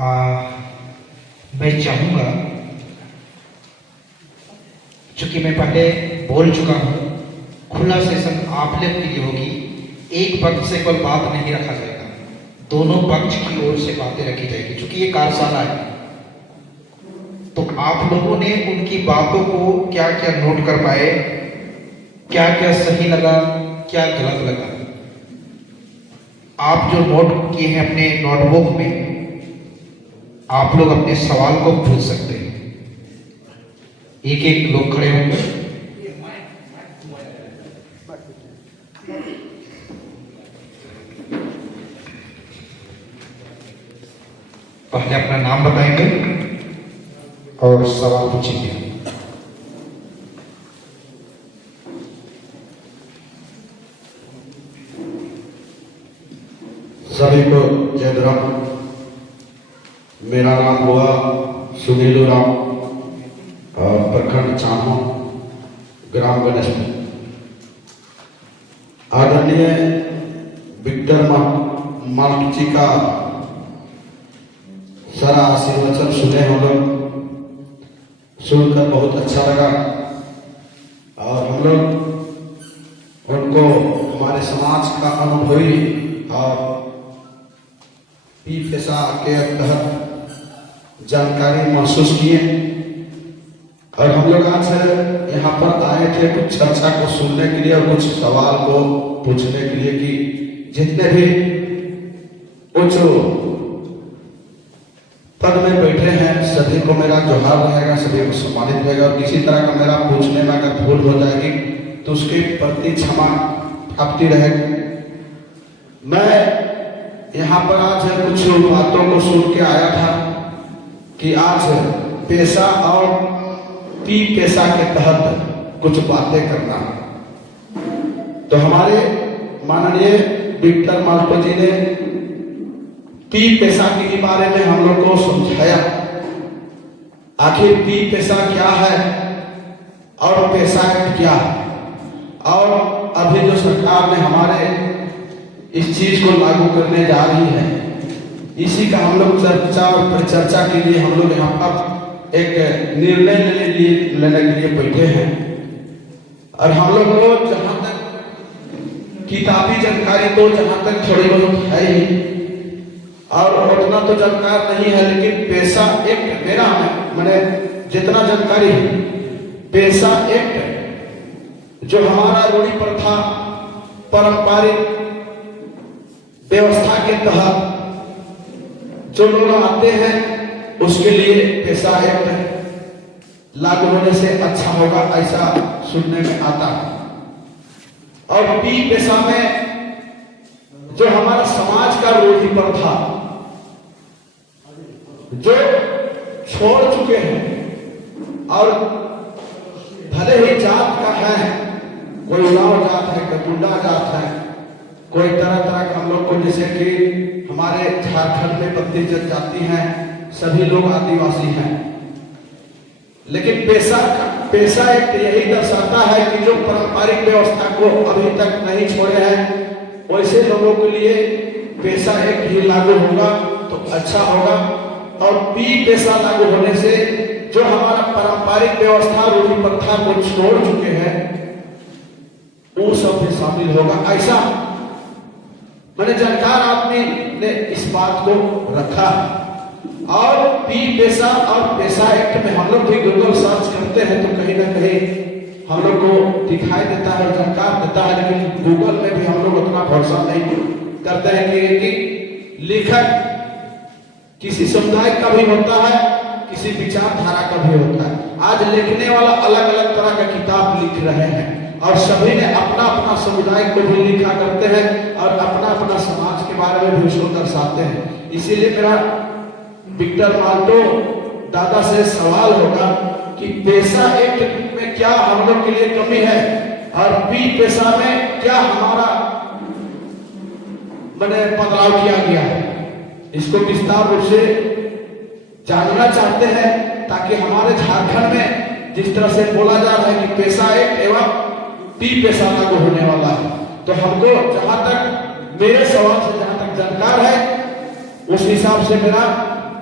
मैं चाहूँगा, चूंकि मैं पहले बोल चुका हूँ, खुला सेशन आप लोग के लिए होगी। एक पक्ष से कोई बात नहीं रखा जाएगा, दोनों पक्ष की ओर से बातें रखी जाएगी। चूंकि ये कार्यशाला है तो आप लोगों ने उनकी बातों को क्या क्या नोट कर पाए, क्या क्या सही लगा, क्या गलत लगा, आप जो नोट किए हैं अपने नोटबुक में, आप लोग अपने सवाल को पूछ सकते हैं। एक एक लोग खड़े होंगे। पहले अपना नाम बताएंगे और सवाल पूछेंगे। सभी को जय राम। मेरा नाम हुआ सुनील राम, प्रखंड चामो, ग्राम गणेशपुर। आदरणीय विक्टर मार्ट जी का सारा आशीर्वचन सुने हम लोग, सुनकर बहुत अच्छा लगा। और हम लोग उनको हमारे समाज का अनुभवी और पी पेशा के तहत जानकारी महसूस किए। और हम लोग आज यहाँ पर आए थे कुछ चर्चा को सुनने के लिए और कुछ सवाल को पूछने के लिए कि जितने भी उच्च पद में बैठे हैं सभी को मेरा जोहार रहेगा, सभी को सम्मानित रहेगा। और किसी तरह का मेरा पूछने में अगर भूल हो जाएगी तो उसके प्रति क्षमा प्राप्ति रहेगी। मैं यहाँ पर आज कुछ बातों को सुन के आया था कि आज पेशा और पी पेशा के तहत कुछ बातें करना। तो हमारे माननीय विक्टर मार्टो जी ने पी पेशा के बारे में हम लोग को समझाया। आखिर पी पेशा क्या है और पेशा क्या है, और अभी जो सरकार ने हमारे इस चीज को लागू करने जा रही है, इसी का हम लोग चर्चा और परिचर्चा के लिए हम लोग यहाँ पर एक निर्णय लेने के लिए बैठे हैं। और हम लोग को जहां तक किताबी जानकारी तो जहां तक थोड़ी बहुत है ही, और उतना तो जानकार नहीं है, लेकिन पेशा एक्ट मेरा मैंने जितना जानकारी है, पेशा एक्ट जो हमारा रूढ़ी प्रथा पारंपरिक व्यवस्था के तहत जो लोग आते हैं उसके लिए पेशा एक्ट लागू होने से अच्छा होगा, ऐसा सुनने में आता है। और पी पेशा में जो हमारा समाज का रूढ़ी प्रथा जो छोड़ चुके हैं, और भले ही जात का है, कोई उराव जात है, कोई गुंडा जात है, कोई तरह तरह का हम लोग को, जैसे कि हमारे झारखंड में बत्ती जनजाति हैं, सभी लोग आदिवासी हैं। लेकिन पेशा एक यही दर्शाता है कि जो पारंपरिक व्यवस्था को अभी तक नहीं छोड़े हैं, वैसे लोगों के लिए पेशा एक ही लागू होगा तो अच्छा होगा। और पी पेशा लागू होने से जो हमारा पारंपरिक व्यवस्था रूढ़ी प्रथा को छोड़ चुके हैं वो सब भी शामिल होगा, ऐसा मैंने जानकार आदमी ने इस बात को रखा है। और पी पेशा और पेशा एक्ट में हम लोग भी गूगल सर्च करते हैं तो कहीं ना कहीं हम लोग को दिखाई देता है, जानकार देता है, लेकिन गूगल में भी हम लोग उतना भरोसा नहीं करते हैं कि लेखक किसी समुदाय का भी होता है, किसी विचारधारा का भी होता है। आज लिखने वाला अलग अलग तरह का किताब लिख रहे हैं और सभी ने अपना अपना समुदाय को भी लिखा करते हैं और अपना अपना समाज के बारे में भी उसको दर्शाते हैं। इसीलिए मेरा विक्टर मार्टो दादा से सवाल होगा कि पेशा एक्ट में क्या हम लोग के लिए कमी है और पी पेशा में क्या हमारा मैंने बदलाव किया गया है, इसको विस्तार रूप से जानना चाहते हैं, ताकि हमारे झारखंड में जिस तरह से बोला जा रहा है कि पेशा एक्ट एवं पी पेशा लागू होने वाला है, तो हमको जहां तक मेरे सवाल से जहां तक जानकार है उस हिसाब से मेरा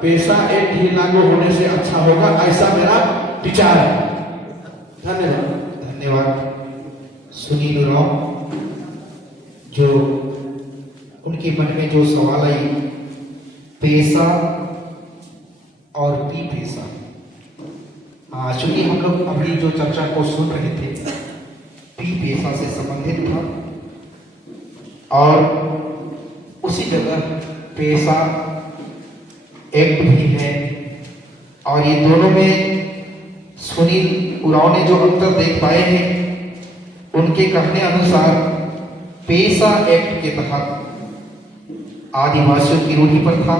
पैसा एक्ट ही लागू होने से अच्छा होगा, ऐसा मेरा विचार है। धन्यवाद। धन्यवाद सुनील उरांव। जो उनके मन में जो सवाल आई, पैसा और पी पैसा, चूंकि हम लोग अभी जो चर्चा को सुन रहे थे पी पैसा से संबंधित था और उसी जगह पैसा एक्ट भी है और ये दोनों में सुनील उरांव ने जो अंतर देख पाए हैं, उनके कहने अनुसार पैसा एक्ट के तहत आदिवासियों की रूढ़ी प्रथा,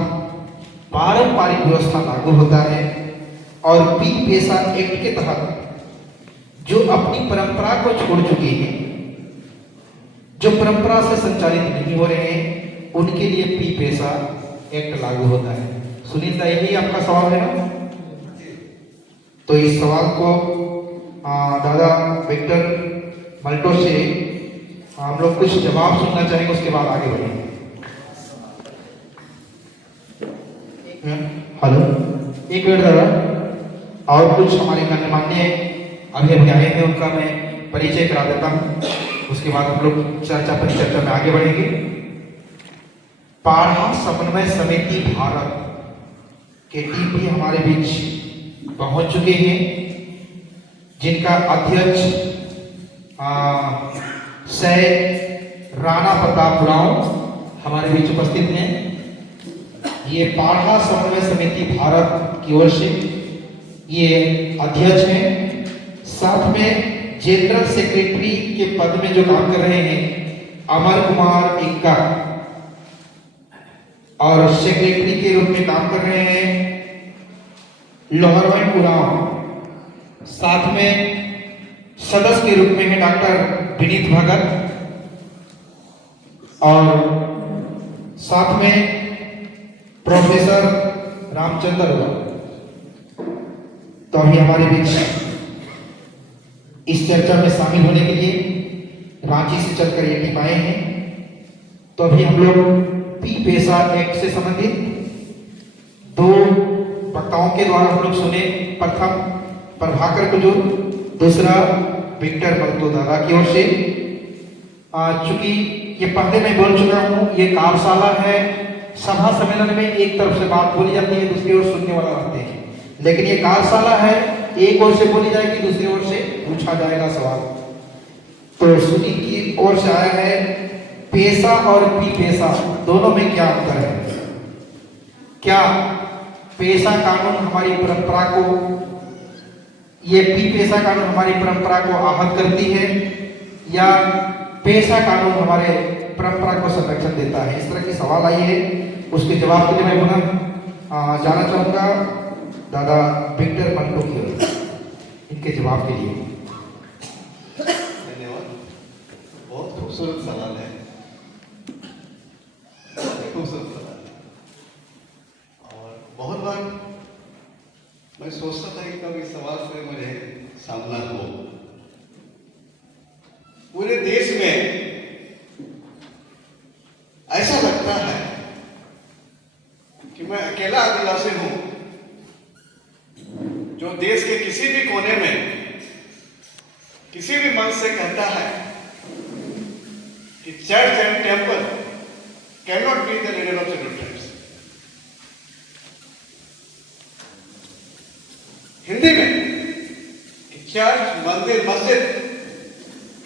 पारंपरिक व्यवस्था लागू होता है और पी पैसा एक्ट के तहत जो अपनी परंपरा को छोड़ चुके हैं, जो परंपरा से संचालित नहीं हो रहे हैं, उनके लिए पी पैसा एक्ट लागू होता है। सुनील, यही आपका सवाल है ना? तो इस सवाल को दादा विक्टर मल्टो से हम लोग कुछ जवाब सुनना चाहेंगे, उसके बाद आगे बढ़ेंगे। हेलो, एक मिनट दादा। और कुछ हमारे गणमान्य अभी अभी आए हैं, उनका मैं परिचय करा देता हूँ, उसके बाद हम लोग चर्चा परिचर्चा में आगे बढ़ेंगे। पाढ़ा समन्वय समिति भारत के टीम भी हमारे बीच पहुंच चुके हैं, जिनका अध्यक्ष सैयद राणा प्रताप उरांव हमारे बीच उपस्थित हैं। ये पाढ़ा समन्वय समिति भारत की ओर से ये अध्यक्ष हैं। साथ में जनरल सेक्रेटरी के पद में जो काम कर रहे हैं अमर कुमार इक्का, और सेक्रेटरी के रूप में काम कर रहे हैं लोहरवन उरांव। साथ में सदस्य के रूप में है डॉक्टर विनीत भगत, और साथ में प्रोफेसर रामचंद्र उरांव। तो अभी हमारे बीच इस चर्चा में शामिल होने के लिए रांची से चलकर ये टीम आए हैं। तो अभी हम लोग पी पैसा एक्ट से संबंधित दो वक्ताओं के द्वारा हम लोग सुने। प्रथम प्रभाकर कुजूर, दूसरा विक्टर मल्टो दादा की ओर से। चूंकि ये पहले मैं बोल चुका हूँ, ये कार्यशाला है, सभा सम्मेलन में एक तरफ से बात बोली जाती है, दूसरी ओर सुनने वाला रहते हैं, लेकिन ये कार्यशाला है, एक ओर से बोली जाएगी, दूसरी ओर से पूछा जाएगा सवाल। तो सुनील की ओर से आया है, पैसा और पी पैसा दोनों में क्या अंतर है? क्या पैसा कानून हमारी परंपरा को, ये पी पैसा कानून हमारी परंपरा को आहत करती है, या पैसा कानून हमारे परंपरा को संरक्षण देता है? इस तरह की सवाल आई है, उसके जवाब के लिए मैं पुनः जाना चाहूंगा दादा विक्टर मल्टो की ओर, इनके जवाब के लिए। धन्यवाद। बहुत खूबसूरत सवाल है, खूबसूरत सवाल है। और बहुत बार मैं सोचता था कि कब इस सवाल से मुझे सामना हो। पूरे देश में ऐसा लगता है कि मैं अकेला आदिवासी हूं जो देश के किसी भी कोने में किसी भी मंच से कहता है कि church and temple can not be the leader of scheduled tribes. Hindi में कि चर्च, मंदिर, मस्जिद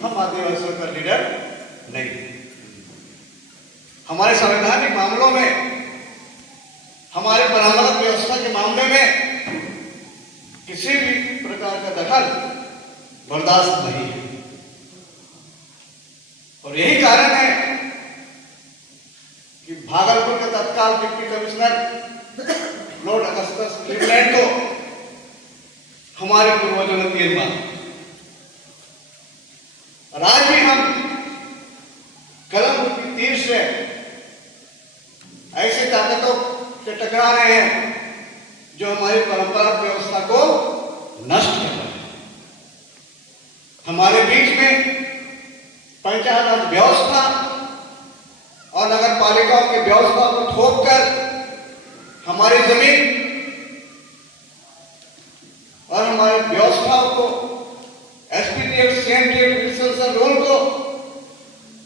हम आदिवासियों का लीडर नहीं। हमारे संवैधानिक मामलों में, हमारे परंपरागत व्यवस्था के मामले में किसी भी प्रकार का दखल बर्दाश्त नहीं है। और यही कारण है कि भागलपुर के तत्काल deputy commissioner Lord Augustus Cleveland को हमारे पूर्वजों ने तीर मारा। और आज भी हम कलम की तीर से ऐसी ताकतों से टकरा रहे हैं जो हमारी परंपरा व्यवस्था को नष्ट कर रहे हैं। हमारे बीच में पंचायत राज व्यवस्था और नगर पालिकाओं की व्यवस्था को थोप कर हमारी जमीन और हमारे व्यवस्थाओं को, एसपीटीएफ, सीएमटीएफ, एक्सटेंशन रूल को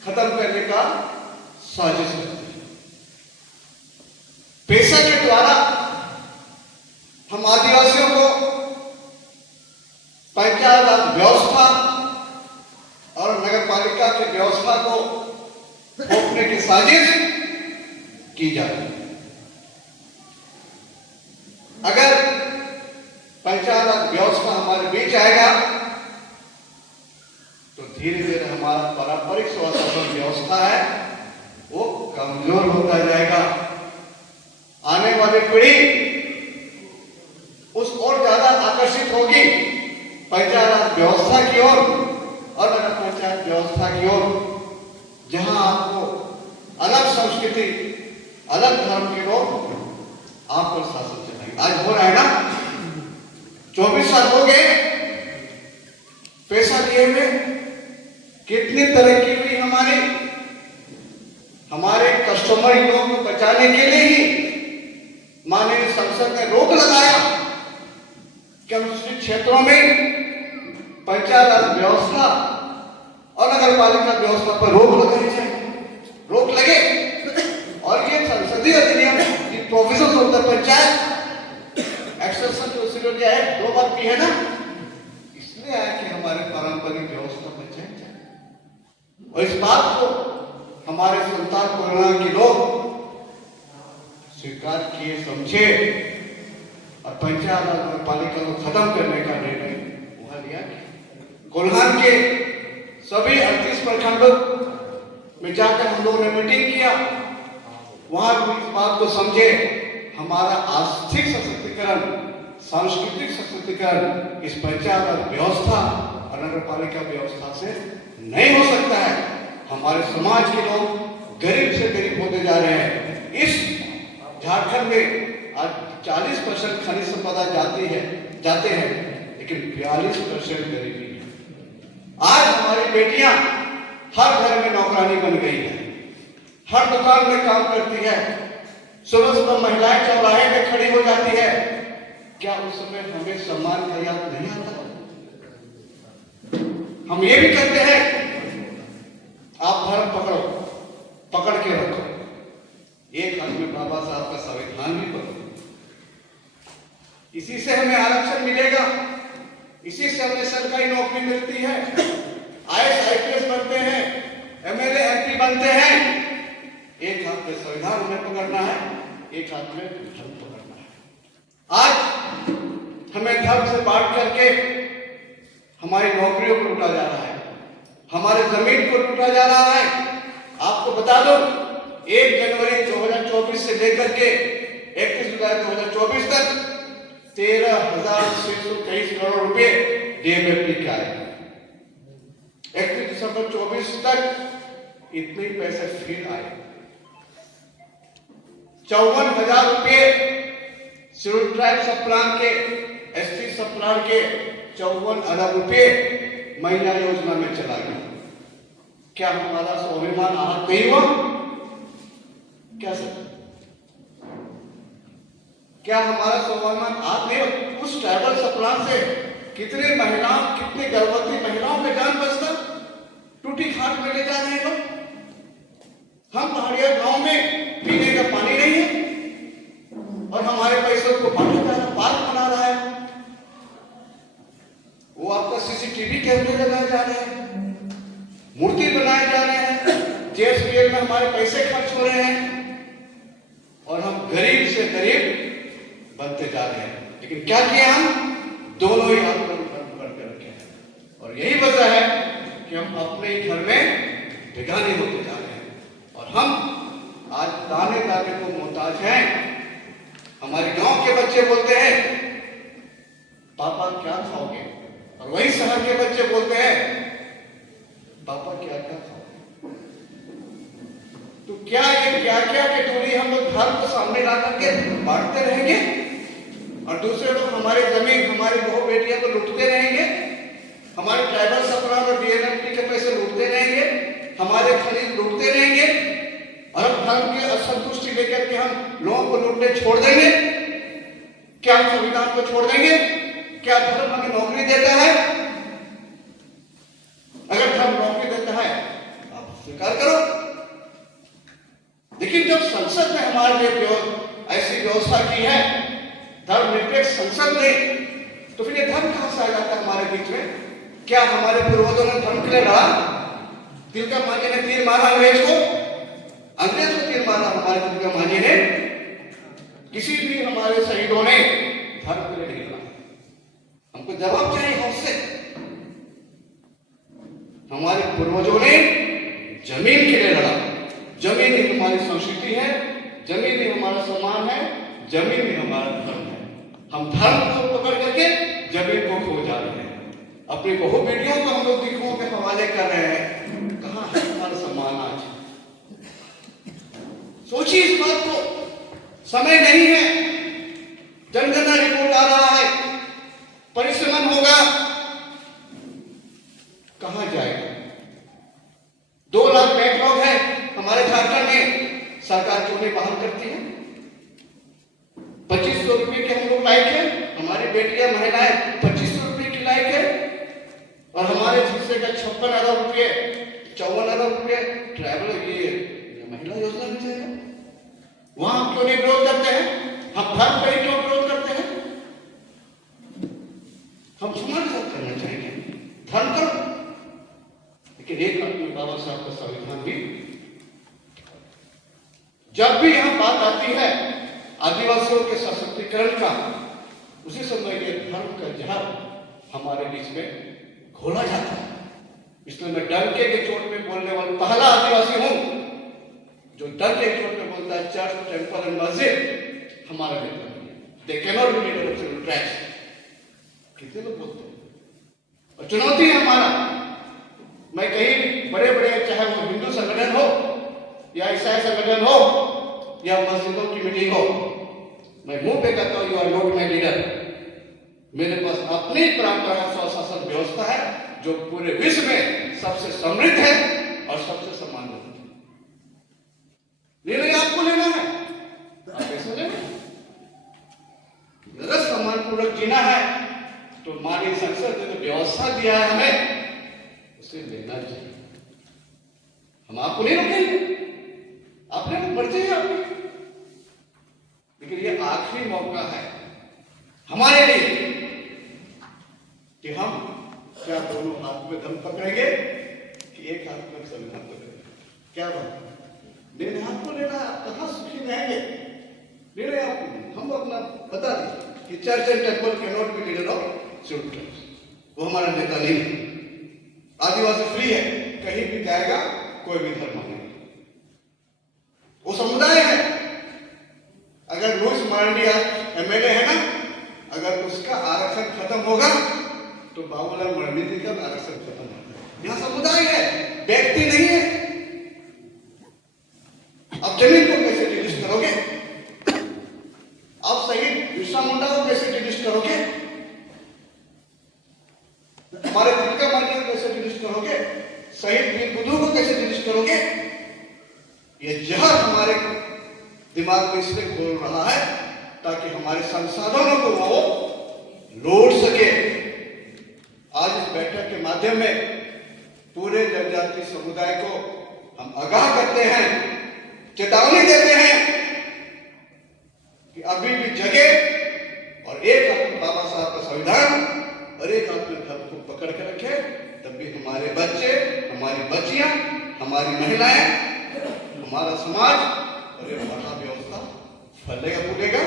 खत्म करने का साजिश है। पैसा के द्वारा हम आदिवासियों को पंचायत राज व्यवस्था और नगर पालिका की व्यवस्था को थोपने की साजिश की जा रही है। अगर पंचायत राज व्यवस्था हमारे बीच आएगा तो धीरे धीरे हमारा पारंपरिक स्वशासन व्यवस्था है वो कमजोर होता जाएगा। आने वाली पीढ़ी उस और ज्यादा आकर्षित होगी पंचायत राज व्यवस्था की ओर और नगर पंचायत व्यवस्था की ओर, जहां आपको अलग संस्कृति, अलग धर्म के लोग आप पर शासन चलाएंगे। आज हो रहा है ना, 24 साल हो गए पैसा दिए हुए, कितनी तरक्की हुई हमारे कस्टमर लोगों को बचाने के लिए ही माननीय संसद ने रोक लगाया कि अनुसूचित क्षेत्रों में पंचायत राज व्यवस्था और नगर पालिका व्यवस्था पर रोक लगाई जाए। रोक लगे और ये संसदीय अधिनियम की प्रोविजन होता है, पंचायत एक्सेशन प्रोसीजर जो है 2 बार की है ना, इसलिए आया कि हमारे पारंपरिक व्यवस्था बचाई जाए। और इस बात को हमारे संतान कोरोना के लोग स्वीकार किए, समझे और पंचायत राज नगर पालिका को खत्म करने का निर्णय वहां लिया। कोल्हान के सभी 38 प्रखंडों में जाकर हम लोगों ने मीटिंग किया, वहां इस बात को समझे हमारा आर्थिक सशक्तिकरण, सांस्कृतिक सशक्तिकरण इस पंचायत राज व्यवस्था और नगर पालिका व्यवस्था से नहीं हो सकता है। हमारे समाज के लोग गरीब से गरीब होते जा रहे हैं। इस झारखंड में आज 40% खनिज संपदा जाते हैं, लेकिन 42% गरीबी है। आज हमारी बेटियां हर घर में नौकरानी बन गई है, हर दुकान में काम करती है, सुबह सुबह महिलाएं चौराहे में खड़ी हो जाती है। क्या उस समय हमें सम्मान का याद नहीं आता? हम ये भी कहते हैं आप धर्म पकड़ के रखो, एक हाथ में बाबा साहब का संविधान भी पकड़ो, इसी से हमें आरक्षण मिलेगा, इसी से हमें सरकारी नौकरी मिलती है, आईएएस आईपीएस बनते हैं, एमएलए एमपी बनते हैं। एक हाथ में संविधान हमें पकड़ना है, एक हाथ में धर्म पकड़ना है। आज हमें धर्म से बांट करके हमारी नौकरियों को लूटा जा रहा है, हमारे जमीन को लूटा जा रहा है। आपको बता दो 1 जनवरी 2024 से लेकर के 31 जुलाई 2024 तक 13,623 करोड़ रुपए डीएमएफटी के आए। 31 दिसंबर 24 तक इतने पैसे फिर आए। 54,000 रुपए शेड्यूल ट्राइब सब प्लान के, एसटी सब प्लान के 54 अरब रुपए महिला योजना में चला गया। क्या हमारा स्वाभिमान आहत नहीं हुआ? क्या सर, क्या हमारा स्वाभिमान आहत नहीं हुआ? उस ट्राइबल सप्लान से कितने महिलाओं, कितने गर्भवती महिलाओं का जान बचता, टूटी खाट में ले जा रहे हैं लोग। हम पहाड़िया गांव में पीने का पानी नहीं है और हमारे पैसों को बांटा जा रहा, पार्क बना रहा है, वो आपका सीसीटीवी कैमरे लगाए जा रहे हैं, मूर्ति बनाए जा रहे हैं, जेएसपीएल में हमारे पैसे खर्च हो रहे हैं और हम गरीब से गरीब बनते जा रहे हैं। लेकिन क्या किया हम? दोनों ही हाथ पर करके रखे हैं और यही वजह है कि हम अपने ही घर में बेगाने होते जा रहे हैं और हम आज दाने दाने को मोहताज हैं। हमारे गांव के बच्चे बोलते हैं पापा क्या खाओगे, और वही शहर के बच्चे बोलते हैं पापा क्या क्या खाओगे। तो क्या ये क्या की दूरी हम लोग धर्म को सामने ला करके बांटते रहेंगे और दूसरे लोग हमारी जमीन, हमारी बहू बेटियां को लूटते रहेंगे, हमारे ट्राइबल सप्लान और डीएनएफटी के पैसे लूटते रहेंगे, हमारे खनिज लूटते रहेंगे और हम धर्म की असंतुष्टि लेकर के हम लोगों को लूटने छोड़ देंगे? क्या हम संविधान को छोड़ देंगे? क्या धर्म हमें नौकरी देता है? अगर धर्म नौकरी देता है आप स्वीकार करो, लेकिन जब संसद ने हमारे लिए ऐसी व्यवस्था की है, धर्मनिरपेक्ष संसद ने, तो फिर ये धर्म कहां से आ जाता है हमारे बीच में? क्या हमारे पूर्वजों ने धर्म के लिए लड़ा? तिलका मांझी ने तीर मारा अंग्रेज को तीर मारा हमारे तिलका मांझी ने। किसी भी हमारे शहीदों ने धर्म के लिए नहीं लड़ा। हमको जवाब चाहिए हमसे। हमारे पूर्वजों ने जमीन के लिए लड़ा। जमीन ही हमारी संस्कृति है, जमीन ही हमारा सम्मान है, जमीन ही हमारा धर्म है। हम धर्म को पकड़ करके जमीन को खो जा रहे हैं। अपनी बहु बेटियों को हम लोग दिखों के हवाले कर रहे हैं। कहां है हमारा सम्मान आज? सोचिए इस बात को। समय नहीं है, जनगणना रिपोर्ट आ रहा है, परिश्रम होगा, कहां जाएगा? 2 लाख बैकलॉग है हमारे झारखंड में। सरकार क्यों नहीं बहाल करती है? 2500 रुपए के हम लोग लायक है, हमारी बेटियां महिलाएं 2500 रुपए की लायक है, और हमारे हिस्से का 56,000 रुपये 54,000 रुपये ट्रैवल ये महिला योजना में जाएगा। वहां क्यों नहीं विरोध करते हैं? हम धर्म पर क्यों विरोध करते हैं? हम समाज साथ करना चाहेंगे, धर्म करो, लेकिन एक अपने बाबा साहब का संविधान भी। जब भी यहां बात आती है आदिवासियों के सशक्तिकरण का, उसी समय ये धर्म का जहर हमारे बीच में घोला जाता है। इसलिए मैं डंके के चोट में बोलने वाला पहला आदिवासी हूं जो डंके के चोट में बोलता है चर्च, टेंपल एंड मस्जिद हमारा भी धर्म है। They can not be leader tracks. कितने लोग बोलते हैं, और चुनौती है हमारा। मैं कहीं भी बड़े बड़े, चाहे वो हिंदू संगठन हो या ईसाई संगठन हो या मस्जिदों की मीटिंग हो, मैं मुंह पे कहता हूं you are not my leader. मेरे पास अपनी परंपरा स्वशासन व्यवस्था है जो पूरे विश्व में सबसे समृद्ध है और सबसे सम्मानित है। निर्णय आपको लेना है, आप कैसे लेना? अगर सम्मानपूर्वक जीना है तो माननीय संसद ने जो व्यवस्था दिया है हमें उसे लेना चाहिए। हम आपको नहीं रोकेंगे, अपने को मर्जी है आपकी, लेकिन ये आखिरी मौका है हमारे लिए कि हम क्या दोनों हाथ में धर्म पकड़ेंगे कि एक हाथ में संविधान पकड़ेंगे? क्या बात? निर्णय आपको लेना है। आप कहां सुखी रहेंगे? निर्णय आपको। हम अपना बता दें कि church and temple can not be leader of scheduled tribes. वो हमारा नेता नहीं है। आदिवासी फ्री है, कहीं भी जाएगा, कोई भी धर्म नहीं, वो समुदाय है। अगर लुइस मार्डी एमएलए है ना, अगर उसका आरक्षण खत्म होगा तो बाबूलाल मरांडी जी का आरक्षण खत्म होगा। यहां समुदाय है, व्यक्ति नहीं है। अब जमीन को कैसे डिलीट करोगे? आप शहीद बिरसा मुंडा को कैसे डिलीट करोगे? हमारे तिलका मांझी को कैसे डिलीट करोगे? शहीद वीर बुद्धू को कैसे डिलीट करोगे? ये जहर हमारे दिमाग में इसलिए घोल रहा है ताकि हमारे संसाधनों को वो लूट सके। आज इस बैठक के माध्यम में पूरे जनजातीय समुदाय को हम आगाह करते हैं, चेतावनी देते हैं कि अभी भी जगे और एक हाथ में बाबा साहब का संविधान और एक हाथ में धर्म को पकड़ के रखे, तब भी हमारे बच्चे, हमारी बच्चियां, हमारी महिलाएं, हमारा समाज और ये भाषा व्यवस्था फैलेगा फूलेगा।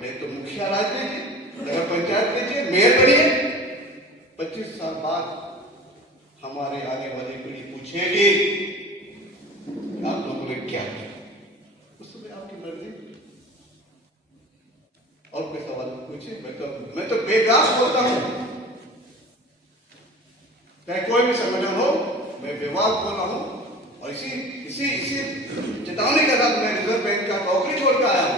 नहीं तो मुखिया राज लीजिए, नगर पंचायत लीजिए, मेयर बनिए, 25 साल बाद हमारे आने वाली पीढ़ी पूछेगी आप लोगों ने क्या किया। उसमें आपकी मर्जी। और कोई सवाल पूछिए। मैं तो बेगास बोलता हूं, चाहे कोई भी संगठन हो, मैं बेवाक बोल रहा हूं। और इसी चेतावनी के साथ मैं रिजर्व बैंक का नौकरी छोड़ के आया हूं।